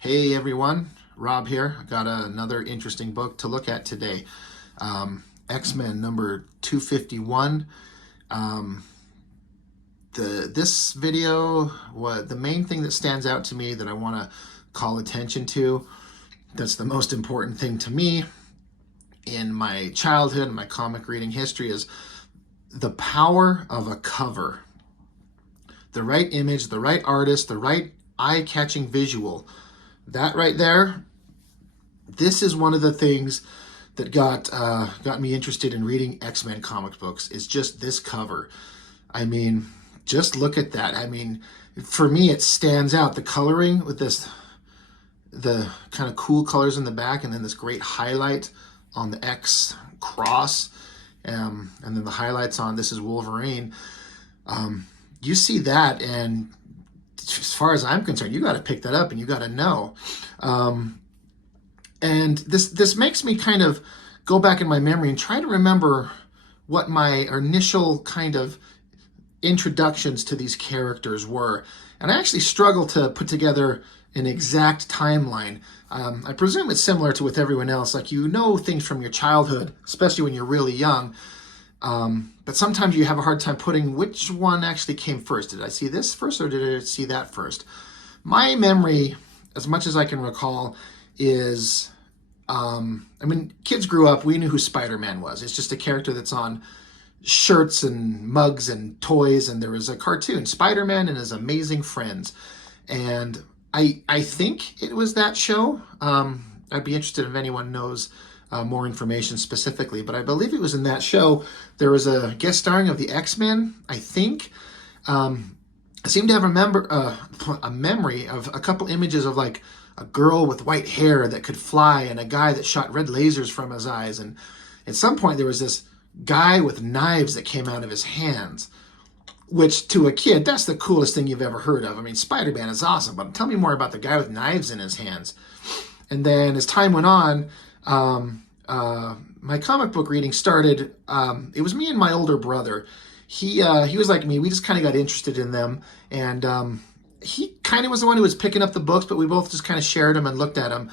Hey everyone, Rob here. I got another interesting book to look at today. X-Men number 251. This video, the main thing that stands out to me that I want to call attention to, that's the most important thing to me in my childhood and my comic reading history, is the power of a cover. The right image, the right artist, the right eye-catching visual. That right there, this is one of the things that got me interested in reading X-Men comic books. Is just this cover. I mean, just look at that. I mean, for me, it stands out. The coloring with the kind of cool colors in the back, and then this great highlight on the X cross, and then the highlights on this is Wolverine. You see that, and as far as I'm concerned, you got to pick that up and you got to know. And this makes me kind of go back in my memory and try to remember what my initial kind of introductions to these characters were. And I actually struggle to put together an exact timeline. I presume it's similar to with everyone else. Like, you know things from your childhood, especially when you're really young. But sometimes you have a hard time putting which one actually came first. Did I see this first or did I see that first? My memory, as much as I can recall, is, I mean, kids grew up, we knew who Spider-Man was. It's just a character that's on shirts and mugs and toys, and there was a cartoon, Spider-Man and His Amazing Friends. And I think it was that show. I'd be interested if anyone knows more information specifically, but I believe it was in that show. There was a guest starring of the X-Men, I think. I seem to have a memory of a couple images of like a girl with white hair that could fly and a guy that shot red lasers from his eyes. And at some point there was this guy with knives that came out of his hands, which to a kid, that's the coolest thing you've ever heard of. I mean, Spider-Man is awesome, but tell me more about the guy with knives in his hands. And then as time went on, my comic book reading started. It was me and my older brother. He was like me. We just kind of got interested in them, and he kind of was the one who was picking up the books, but we both just kind of shared them and looked at them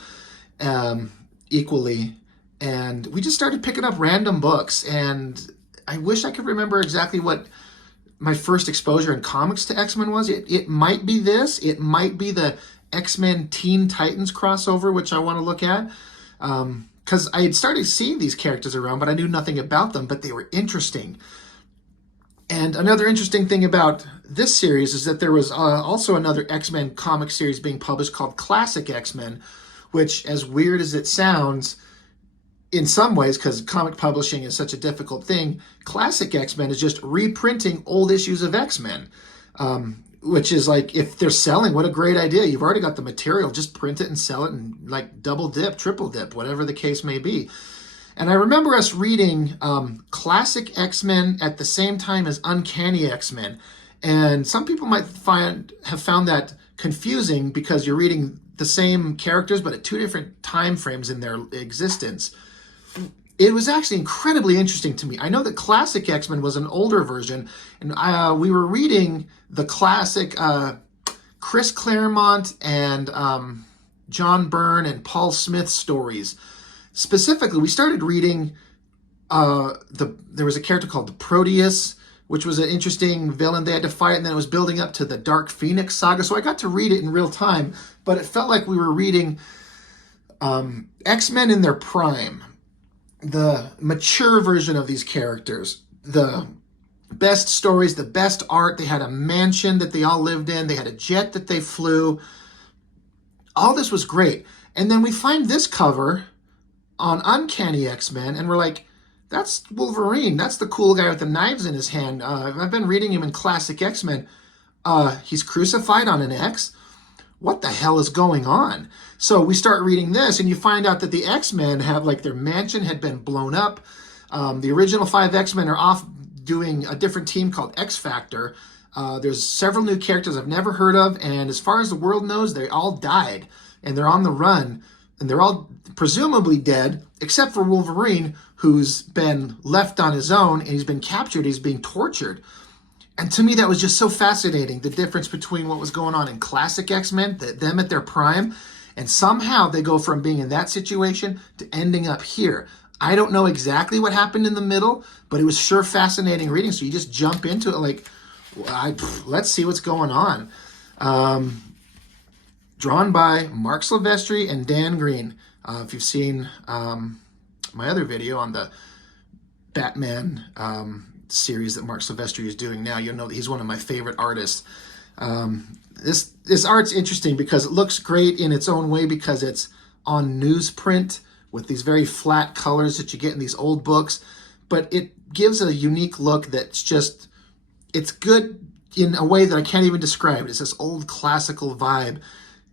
equally. And we just started picking up random books. And I wish I could remember exactly what my first exposure in comics to X-Men was. It might be this. It might be the X-Men Teen Titans crossover, which I want to look at. Because I had started seeing these characters around, but I knew nothing about them, but they were interesting. And another interesting thing about this series is that there was also another X-Men comic series being published called Classic X-Men, which, as weird as it sounds, in some ways, because comic publishing is such a difficult thing, Classic X-Men is just reprinting old issues of X-Men. Which is like, if they're selling, what a great idea. You've already got the material, just print it and sell it and like double dip, triple dip, whatever the case may be. And I remember us reading Classic X-Men at the same time as Uncanny X-Men. And some people might have found that confusing because you're reading the same characters but at two different time frames in their existence. It was actually incredibly interesting to me. I know that Classic X-Men was an older version, and we were reading the classic Chris Claremont and John Byrne and Paul Smith stories. Specifically, we started reading, there was a character called the Proteus, which was an interesting villain they had to fight, and then it was building up to the Dark Phoenix saga. So I got to read it in real time, but it felt like we were reading X-Men in their prime. The mature version of these characters, the best stories, the best art. They had a mansion that they all lived in. They had a jet that they flew. All this was great. And then we find this cover on Uncanny X-Men, and we're like, that's Wolverine. That's the cool guy with the knives in his hand. I've been reading him in Classic X-Men. He's crucified on an X. What the hell is going on? So we start reading this, and you find out that the X-Men have, like, their mansion had been blown up. The original 5 X-Men are off doing a different team called X Factor. There's several new characters I've never heard of, and as far as the world knows, they all died, and they're on the run, and they're all presumably dead, except for Wolverine, who's been left on his own, and he's been captured, he's being tortured. And to me, that was just so fascinating, the difference between what was going on in classic X-Men, them at their prime, And somehow they go from being in that situation to ending up here. I don't know exactly what happened in the middle, but it was sure fascinating reading. So you just jump into it like, let's see what's going on. Drawn by Mark Silvestri and Dan Green. If you've seen my other video on the Batman series that Mark Silvestri is doing now, you'll know that he's one of my favorite artists. This art's interesting because it looks great in its own way because it's on newsprint with these very flat colors that you get in these old books, but it gives a unique look that's just, it's good in a way that I can't even describe it. It's this old classical vibe.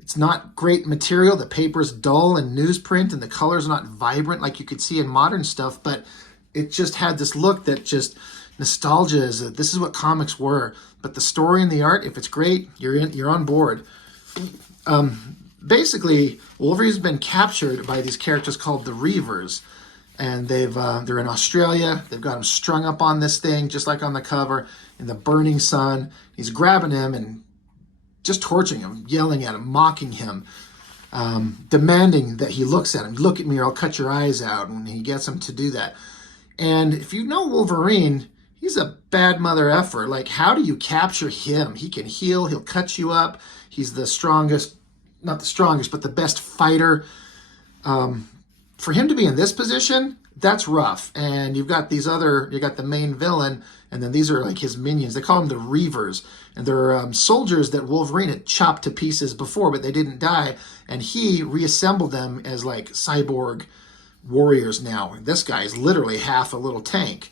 It's not great material. The paper's dull and newsprint, and the color's not vibrant like you could see in modern stuff, but it just had this look that just, nostalgia is, this is what comics were. But the story and the art, if it's great, you're on board. Basically, Wolverine's been captured by these characters called the Reavers, and they're in Australia. They've got him strung up on this thing, just like on the cover, in the burning sun. He's grabbing him and just torturing him, yelling at him, mocking him, demanding that he looks at him. Look at me or I'll cut your eyes out, and he gets him to do that. And if you know Wolverine, he's a bad mother effer. Like, how do you capture him? He can heal, he'll cut you up. He's the strongest, not the strongest, but the best fighter. For him to be in this position, that's rough. And you've got these other, you got the main villain, and then these are like his minions. They call them the Reavers. And they're soldiers that Wolverine had chopped to pieces before, but they didn't die. And he reassembled them as like cyborg warriors now. And this guy is literally half a little tank.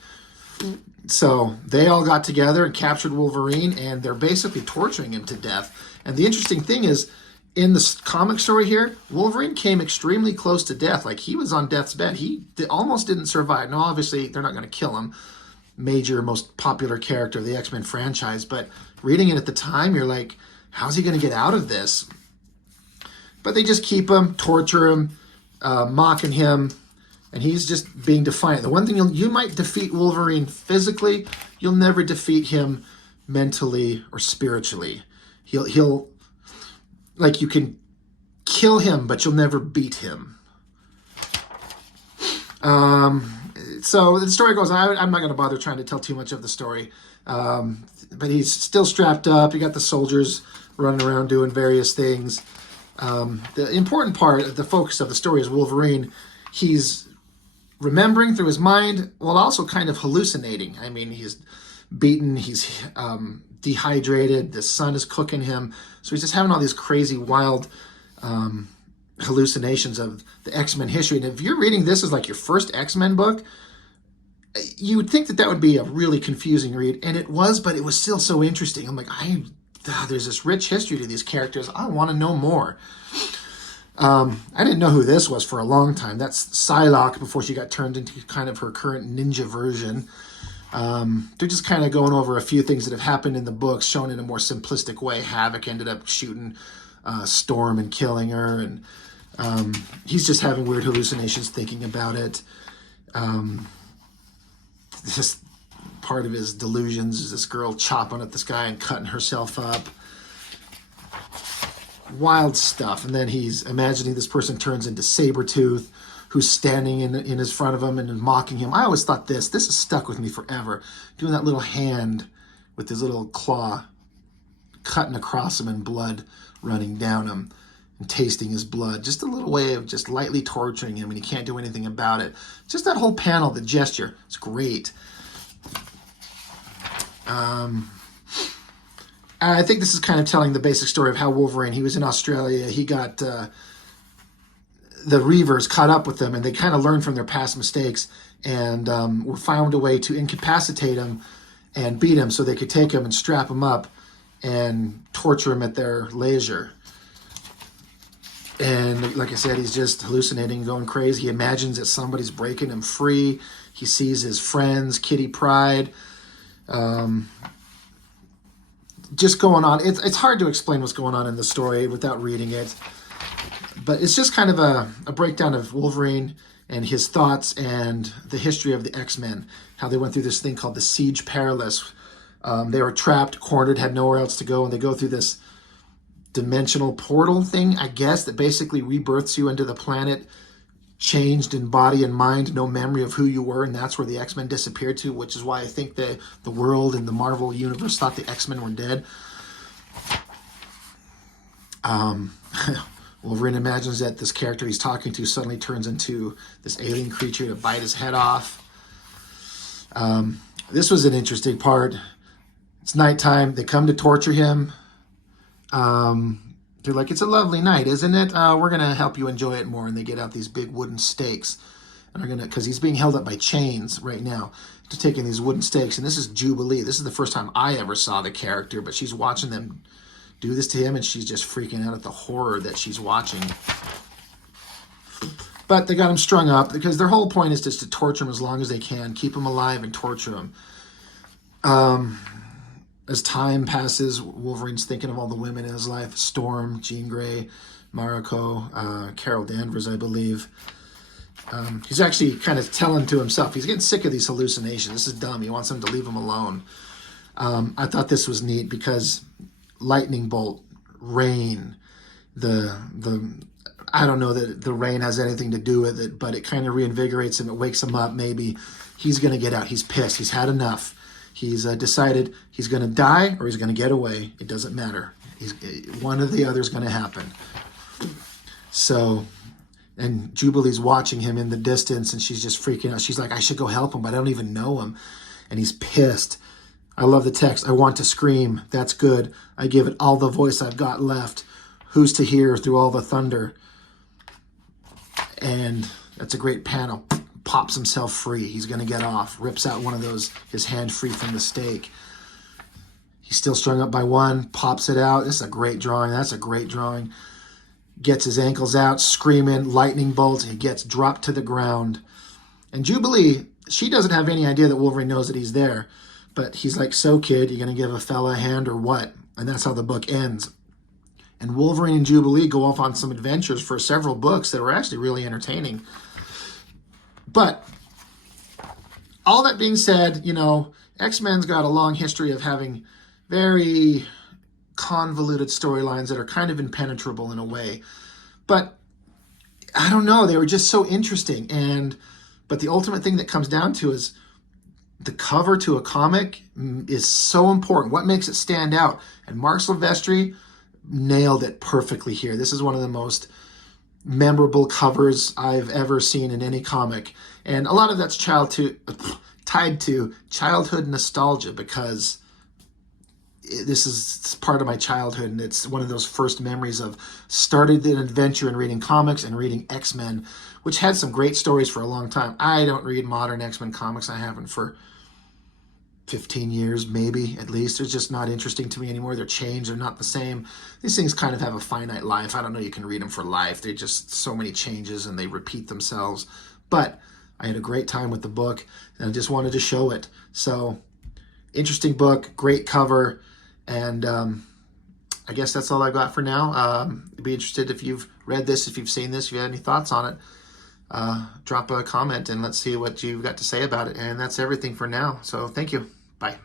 So they all got together and captured Wolverine, and they're basically torturing him to death. And the interesting thing is, in the comic story here, Wolverine came extremely close to death. Like, he was on death's bed. He almost didn't survive. Now, obviously, they're not going to kill him. Major, most popular character of the X-Men franchise. But reading it at the time, you're like, how's he going to get out of this? But they just keep him, torture him, mocking him, and he's just being defiant. The one thing, you might defeat Wolverine physically, you'll never defeat him mentally or spiritually. He'll like, you can kill him, but you'll never beat him. So the story goes on. I'm not going to bother trying to tell too much of the story. But he's still strapped up. You got the soldiers running around doing various things. The important part, the focus of the story is Wolverine. He's remembering through his mind while also kind of hallucinating. I mean, he's beaten, he's dehydrated, the sun is cooking him. So he's just having all these crazy, wild hallucinations of the X-Men history. And if you're reading this as like your first X-Men book, you would think that that would be a really confusing read. And it was, but it was still so interesting. I'm like, there's this rich history to these characters. I want to know more. I didn't know who this was for a long time. That's Psylocke before she got turned into kind of her current ninja version. They're just kind of going over a few things that have happened in the books, shown in a more simplistic way. Havoc ended up shooting Storm and killing her, and he's just having weird hallucinations thinking about it. Just part of his delusions is this girl chopping at this guy and cutting herself up. Wild stuff. And then he's imagining this person turns into Sabretooth, who's standing in his front of him and mocking him. I always thought this has stuck with me forever. Doing that little hand with his little claw, cutting across him and blood running down him and tasting his blood. Just a little way of just lightly torturing him, and he can't do anything about it. Just that whole panel, the gesture, it's great. I think this is kind of telling the basic story of how Wolverine, he was in Australia, he got the Reavers caught up with them, and they kind of learned from their past mistakes, and were found a way to incapacitate him and beat him so they could take him and strap him up and torture him at their leisure. And like I said, he's just hallucinating, going crazy. He imagines that somebody's breaking him free. He sees his friends, Kitty Pryde, just going on. It's hard to explain what's going on in the story without reading it. But it's just kind of a breakdown of Wolverine and his thoughts and the history of the X-Men, how they went through this thing called the Siege Perilous. They were trapped, cornered, had nowhere else to go, and they go through this dimensional portal thing, I guess, that basically rebirths you into the planet, changed in body and mind, no memory of who you were, and that's where the X-Men disappeared to, which is why I think the world and the Marvel universe thought the X-Men were dead. Wolverine imagines that this character he's talking to suddenly turns into this alien creature to bite his head off. This was an interesting part. It's nighttime. They come to torture him. They're like, it's a lovely night, isn't it? We're going to help you enjoy it more. And they get out these big wooden stakes. And are going to, because he's being held up by chains right now, to taking these wooden stakes. And this is Jubilee. This is the first time I ever saw the character, but she's watching them do this to him, and she's just freaking out at the horror that she's watching. But they got him strung up, because their whole point is just to torture him as long as they can, keep him alive and torture him. As time passes, Wolverine's thinking of all the women in his life. Storm, Jean Grey, Mariko, Carol Danvers, I believe. He's actually kind of telling to himself, he's getting sick of these hallucinations. This is dumb. He wants them to leave him alone. I thought this was neat because lightning bolt, rain, I don't know that the rain has anything to do with it, but it kind of reinvigorates him. It wakes him up. Maybe he's going to get out. He's pissed. He's had enough. He's decided he's going to die or he's going to get away. It doesn't matter. One or the other is going to happen. So, and Jubilee's watching him in the distance, and she's just freaking out. She's like, I should go help him, but I don't even know him. And he's pissed. I love the text. I want to scream. That's good. I give it all the voice I've got left. Who's to hear through all the thunder? And that's a great panel. Pops himself free. He's going to get off. Rips out one of those, his hand free from the stake. He's still strung up by one. Pops it out. This is a great drawing. That's a great drawing. Gets his ankles out, screaming, lightning bolts. He gets dropped to the ground. And Jubilee, she doesn't have any idea that Wolverine knows that he's there. But he's like, so kid, you going to give a fella a hand or what? And that's how the book ends. And Wolverine and Jubilee go off on some adventures for several books that were actually really entertaining. But all that being said, you know, X-Men's got a long history of having very convoluted storylines that are kind of impenetrable in a way. But I don't know, they were just so interesting. But the ultimate thing that comes down to is the cover to a comic is so important. What makes it stand out? And Mark Silvestri nailed it perfectly here. This is one of the most memorable covers I've ever seen in any comic. And a lot of that's tied to childhood nostalgia, because this is part of my childhood, and it's one of those first memories of started an adventure in reading comics and reading X-Men, which had some great stories for a long time. I don't read modern X-Men comics. I haven't for 15 years, maybe, at least. They're just not interesting to me anymore. They're changed. They're not the same. These things kind of have a finite life. I don't know you can read them for life. They're just so many changes, and they repeat themselves. But I had a great time with the book, and I just wanted to show it. So, interesting book, great cover, and I guess that's all I got for now. I'd be interested if you've read this, if you've seen this, if you had any thoughts on it. Drop a comment and let's see what you've got to say about it. And that's everything for now. So thank you. Bye.